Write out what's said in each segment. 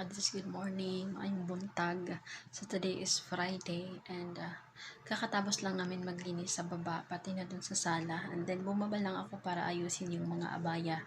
Kadis, good morning. Ngayong buntag. So today is Friday and kakatapos lang namin maglinis sa baba pati na dun sa sala. And then bumaba lang ako para ayusin yung mga abaya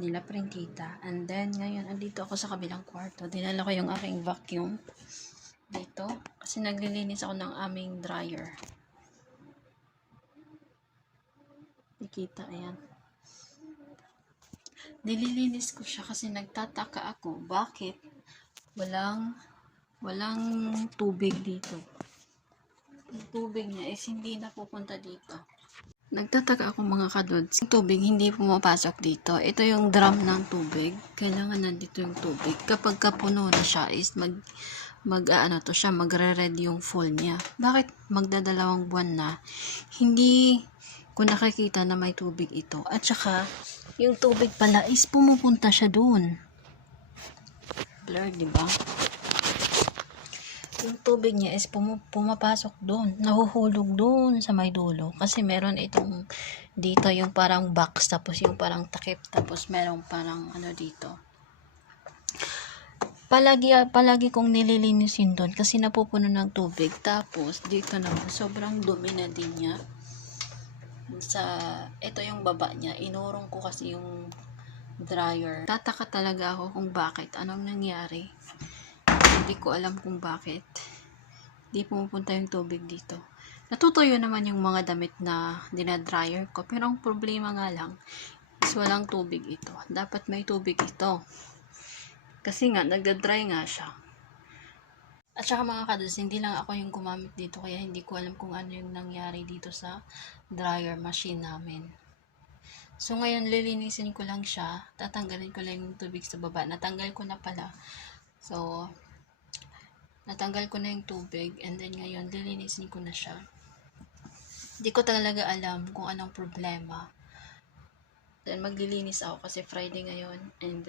nila Printita. And then ngayon andito ako sa kabilang kwarto. Dinala ko yung aking vacuum dito kasi naglilinis ako ng aming dryer. Nakita, ayan. Nililinis ko siya kasi nagtataka ako bakit walang tubig dito. Yung tubig niya is hindi napupunta dito. Nagtataka ako mga kadods, yung tubig hindi pumapasok dito. Ito yung drum ng tubig. Kailangan nandito yung tubig. Kapag kapuno na siya is magre-red yung full niya. Bakit magdadalawang buwan na hindi ko nakikita na may tubig ito? At saka yung tubig pala is pumupunta siya doon. Blur, di ba? Yung tubig niya is pumapasok doon. Nahuhulog doon sa may dulo. Kasi meron itong dito yung parang box, tapos yung parang takip, tapos meron parang ano dito. Palagi kong nililinisin doon kasi napupuno ng tubig. Tapos dito naman sobrang dumi na din niya. Ito yung baba niya. Inurong ko kasi yung dryer. Tataka talaga ako kung bakit. Anong nangyari? Hindi ko alam kung bakit. Hindi pumupunta yung tubig dito. Natutuyo naman yung mga damit na dinadryer ko. Pero ang problema nga lang is walang tubig ito. Dapat may tubig ito. Kasi nga, nagdadry nga siya. At saka mga kados, hindi lang ako yung gumamit dito. Kaya hindi ko alam kung ano yung nangyari dito sa dryer machine namin. So ngayon, lilinisin ko lang siya. Tatanggalin ko lang yung tubig sa baba. Natanggal ko na pala. So, natanggal ko na yung tubig. And then ngayon, lilinisin ko na siya. Hindi ko talaga alam kung anong problema. Then maglilinis ako kasi Friday ngayon. And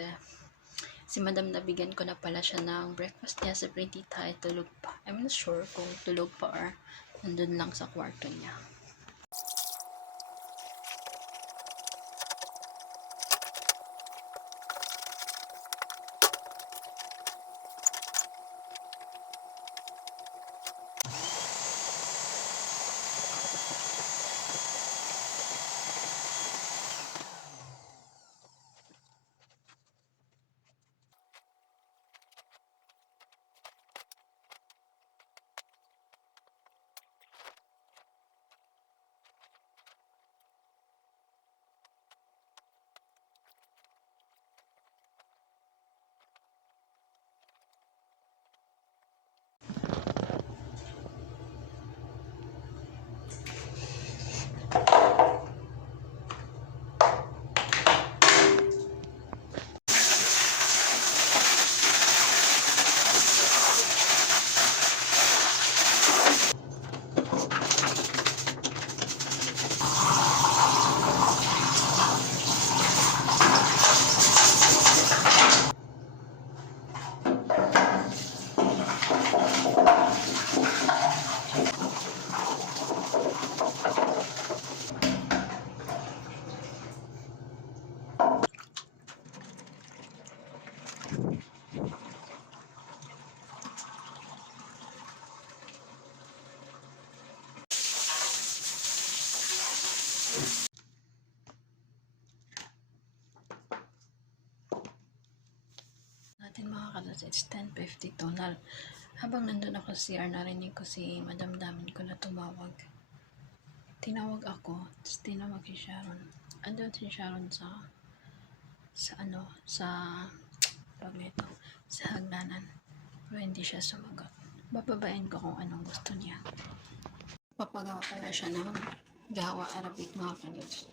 si Madam nabigyan ko na pala siya ng breakfast niya sa Printita ay tulog pa. I'm not sure kung tulog pa or nandun lang sa kwarto niya. Natin mga kados, it's 10:52 na. Habang nandun ako sa CR, narinig ko si Madam Damin ko na tumawag. Tinawag ako, tapos tinawag si Sharon. Andun si Sharon tawag nito, sa hagdanan. Pero hindi siya sumagot. Bababain ko kung anong gusto niya. Papagawa pala siya ng gawa Arabic mga kados.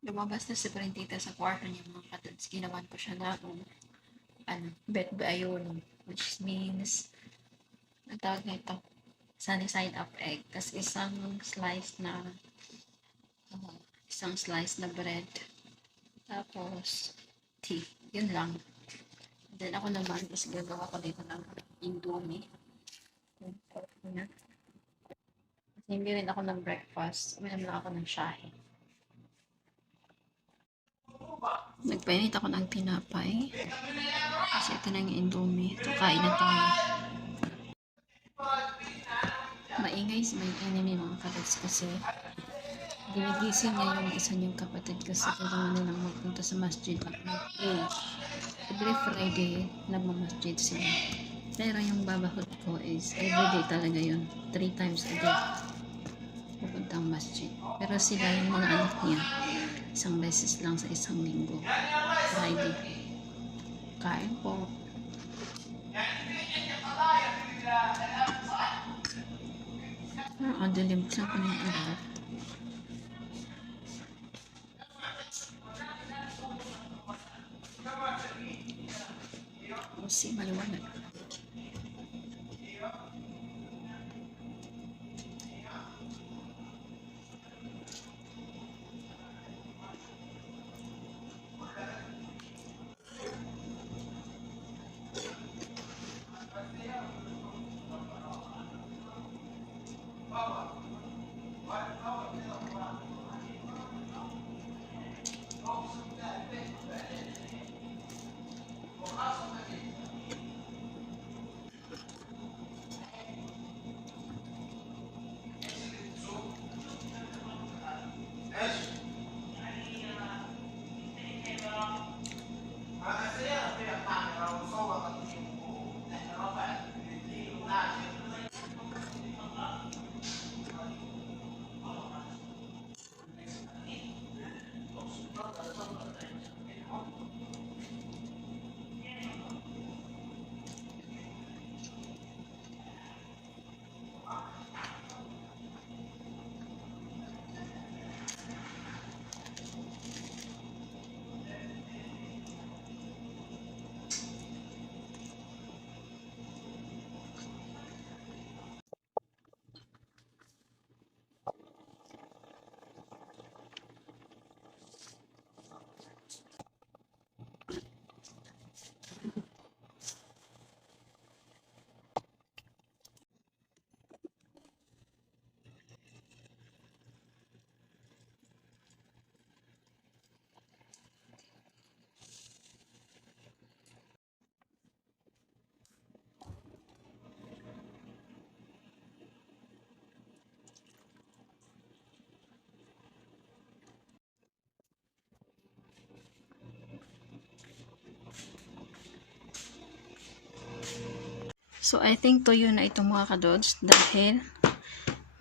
Lumabas na si Brentita sa kwarto niya mga katods. Ginawan ko siya ng bet bayono, which means ang tawag nito, sunny side up egg. Tapos isang slice na bread. Tapos tea. Yun lang. Then ako naman is gagawa ko dito ng indomie. Kasi hindi rin ako ng breakfast. Uminom lang ako ng shahe. Nagpainit ako ng tinapay. Kasi ito na yung indomie. Ito, kain na tayo. Maingay si my enemy mga katods kasi ginigising niya yung isa niyang kapatid kasi kailangan nilang magpunta sa masjid at mag-pray. Every Friday, nagmamasjid sila. Pero yung babahot ko is everyday talaga yun. 3 times a day. Pupuntang masjid. Pero sila yung mga anak niya, isang beses lang sa isang linggo. Friday. Kain po. Ang dilim. Saan ko na yung ilaw? Kasi maliwanag. So, I think tuyo na ito mga kadods dahil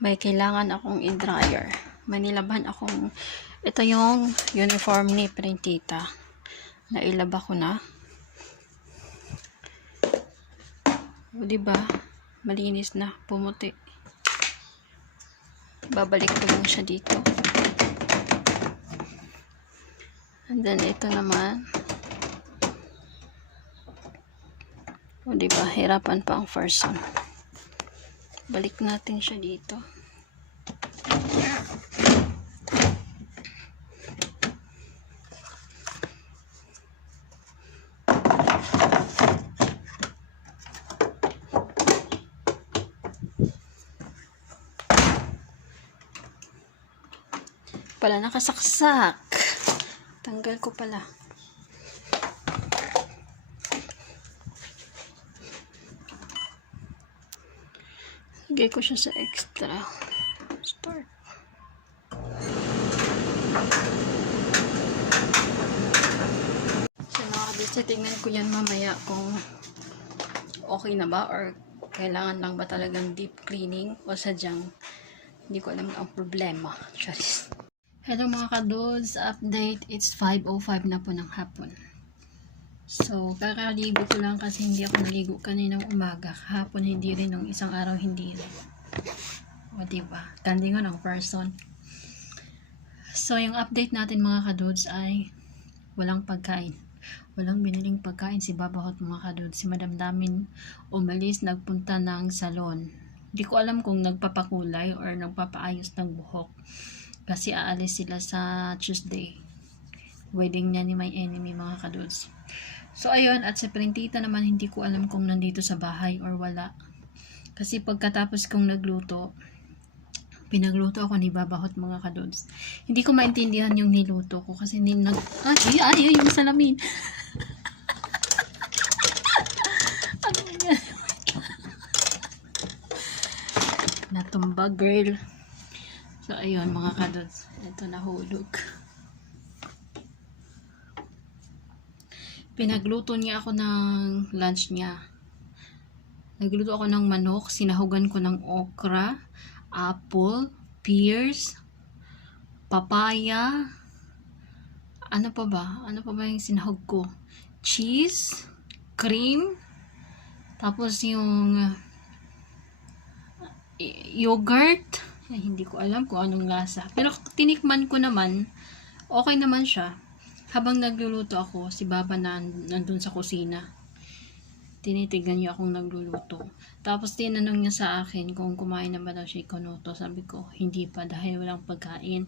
may kailangan akong i-dryer. Manilaban akong, ito yung uniform ni Printita. Nailaba ko na. O, diba? Malinis na, pumuti. Babalik ko lang siya dito. And then, ito naman. O, diba? Hirapan pa ang first one. Balik natin siya dito. Pala nakasaksak. Tanggal ko pala. Lagay ko siya sa extra. Start. So, nakakabisi. Tingnan ko yan mamaya kung okay na ba or kailangan lang ba talagang deep cleaning o sadyang hindi ko alam ang problema. Charis. Hello mga kadods. Update. It's 5:05 na po ng hapon. So, kakaligo ko lang kasi hindi ako naligo kaninang umaga. Kahapon hindi rin, nung isang araw hindi rin. O, diba? Ganding ng person. So, yung update natin mga kadudes ay walang pagkain. Walang biniling pagkain si Babahot mga kadudes. Si Madam Damin umalis, nagpunta ng salon. Hindi ko alam kung nagpapakulay or nagpapaayos ng buhok. Kasi aalis sila sa Tuesday. Wedding niya ni my enemy mga kadudes. So, ayun. At sa Printita naman, hindi ko alam kung nandito sa bahay or wala. Kasi pagkatapos kong nagluto, pinagluto ako ni Babahot mga kadudes. Hindi ko maintindihan yung niluto ko kasi ay, yung salamin. Ano yan? Natumba girl. So, ayun mga kadudes. Ito nahulog. Pinagluto niya ako ng lunch niya. Nagluto ako ng manok. Sinahugan ko ng okra, apple, pears, papaya, ano pa ba yung sinahog ko? Cheese, cream, tapos yung yogurt. Hindi ko alam kung anong lasa. Pero tinikman ko naman, okay naman siya. Habang nagluluto ako, si Baba nandun sa kusina. Tinitignan niya akong nagluluto. Tapos tinanong niya sa akin kung kumain na ba daw siya ikonoto. Sabi ko, hindi pa dahil walang pagkain.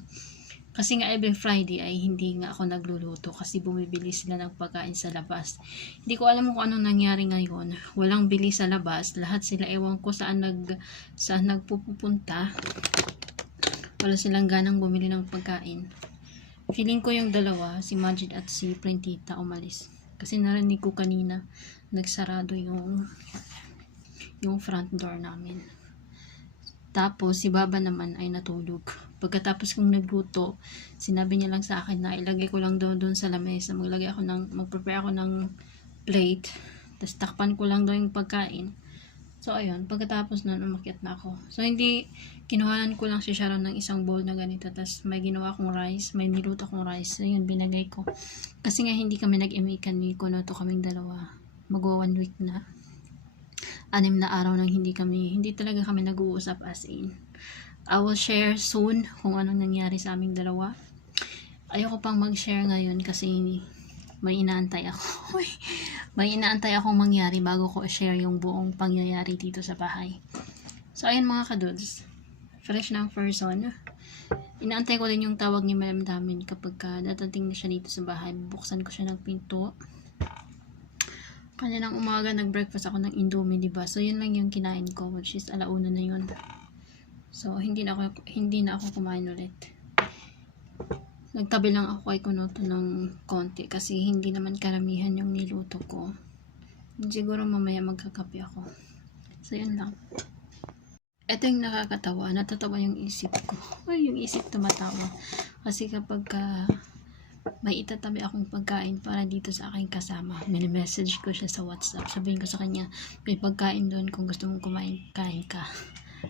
Kasi nga every Friday ay hindi nga ako nagluluto kasi bumibili sila ng pagkain sa labas. Hindi ko alam kung anong nangyari ngayon. Walang bili sa labas. Lahat sila ewan ko saan nagpupunta. Wala silang ganang bumili ng pagkain. Feeling ko yung dalawa, si Majid at si Printita umalis. Kasi narinig ko kanina nagsarado yung front door namin. Tapos si Baba naman ay natulog. Pagkatapos kong nagluto, sinabi niya lang sa akin na ilagay ko lang doon sa lamesa. Mag-prepare ako ng plate. Tapos takpan ko lang doon yung pagkain. So ayun, pagkatapos nun umakyat na ako. So kinuhanan ko lang si Sharon ng isang bowl na ganito. Tapos may ginawa kong rice, may niluto kong rice. So yun, binagay ko. Kasi nga hindi kami nag-imikan ni Konoto kaming dalawa. Magwa 1 week na. 6 na araw nang hindi talaga kami nag-uusap as in. I will share soon kung anong nangyari sa aming dalawa. Ayoko pang mag-share ngayon kasi may inaantay ako. May inaantay akong mangyari bago ko share yung buong pangyayari dito sa bahay. So, ayun mga kadudes. Fresh ng person. Inaantay ko din yung tawag ni Madam Damin kapag dadating na siya dito sa bahay. Buksan ko siya ng pinto. Kaninang umaga nag-breakfast ako ng Indomie, diba? So, yun lang yung kinain ko, which is 1:00 na yun. So, hindi na ako kumain ulit. Nagtabi lang ako kay Konoto ng konti kasi hindi naman karamihan yung niluto ko. Siguro mamaya magkakape ako. So, yun lang. Ito yung nakakatawa. Natatawa yung isip ko. Ay, yung isip tumatawa. Kasi kapag may itatabi akong pagkain para dito sa aking kasama, message ko siya sa WhatsApp. Sabihin ko sa kanya, may pagkain doon kung gusto mong kumain, kain ka.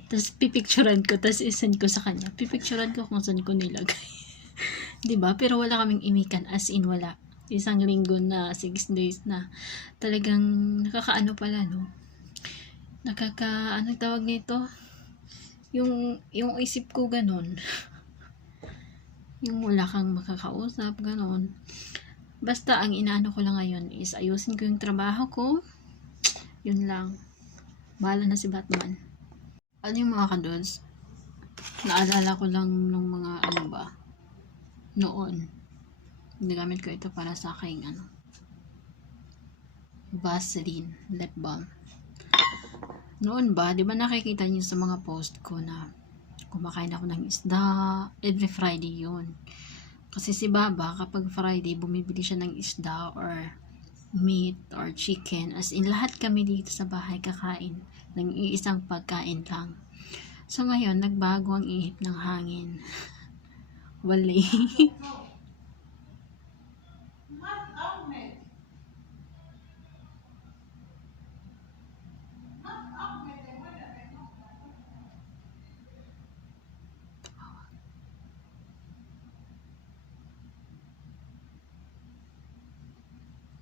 Tapos pipicturean ko, tapos isend ko sa kanya. Pipicturean ko kung saan ko nilagay. Diba? Pero wala kaming imikan, as in wala. 1 linggo na, 6 days na. Talagang nakakaano pala, no? Anong tawag nito? Yung isip ko ganon. Yung wala kang makakausap, ganon. Basta ang inaano ko lang ngayon is ayusin ko yung trabaho ko. Yun lang. Bahala na si Batman. Ano yung mga kadudes? Naalala ko lang nung mga noon. Ginagamit ko ito para sa aking Vaseline lip balm. Noon ba, di ba nakikita niyo sa mga post ko na kumakain ako ng isda, every Friday yun. Kasi si Baba, kapag Friday, bumibili siya ng isda or meat or chicken. As in, lahat kami dito sa bahay kakain ng iisang pagkain lang. So ngayon, nagbago ang ihip ng hangin. Wali.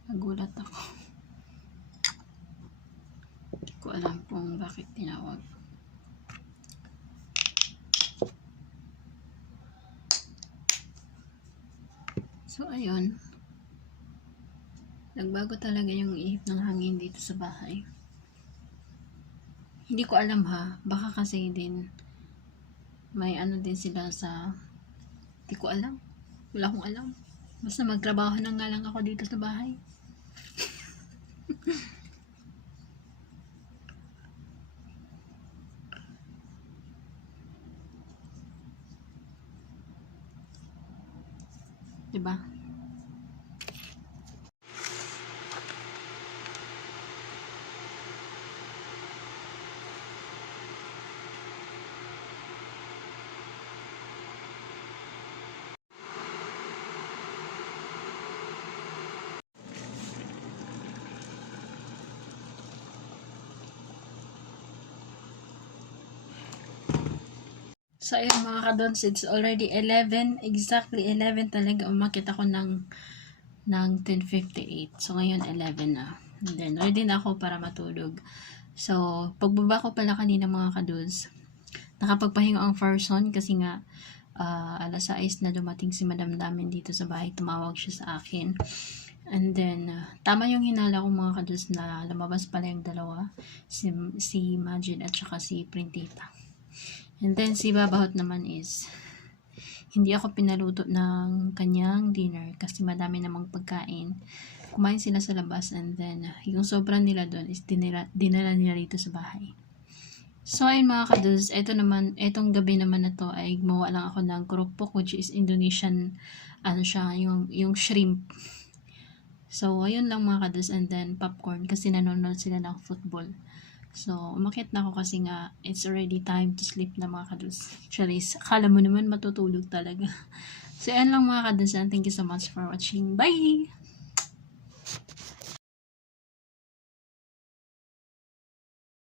Nagulat ako. Hindi ko alam kung bakit tinawag. So, ayun. Nagbago talaga yung ihip ng hangin dito sa bahay. Hindi ko alam ha. Baka kasi din may ano din sila sa... Hindi ko alam. Wala akong alam. Basta magtrabaho na nga lang ako dito sa bahay. Diba? So, ayun mga kadons, it's already 11. Exactly 11 talaga. Umakit ako ng 10:58. So, ngayon 11 na. And then, ready na ako para matulog. So, pagbaba ko pala kanina mga kadons, nakapagpahinga ang person kasi nga, alas 6 na dumating si madam namin dito sa bahay. Tumawag siya sa akin. And then, tama yung hinala ko mga kadons na lumabas pala yung dalawa. Si Majid at saka si Printita. And then, si Babahot naman is, hindi ako pinaluto ng kanyang dinner kasi madami namang pagkain. Kumain sila sa labas and then, yung sobrang nila doon is dinala nila rito sa bahay. So, ayun mga kadudes, etong gabi naman na to ay gumawa lang ako ng kerupuk, which is Indonesian, yung shrimp. So, ayun lang mga kadudes, and then popcorn kasi nanonood sila ng football. So, umakyat na ako kasi nga it's already time to sleep na mga kadudes. Actually, akala mo naman matutulog talaga. So, ayan lang mga kadudes, and thank you so much for watching. Bye!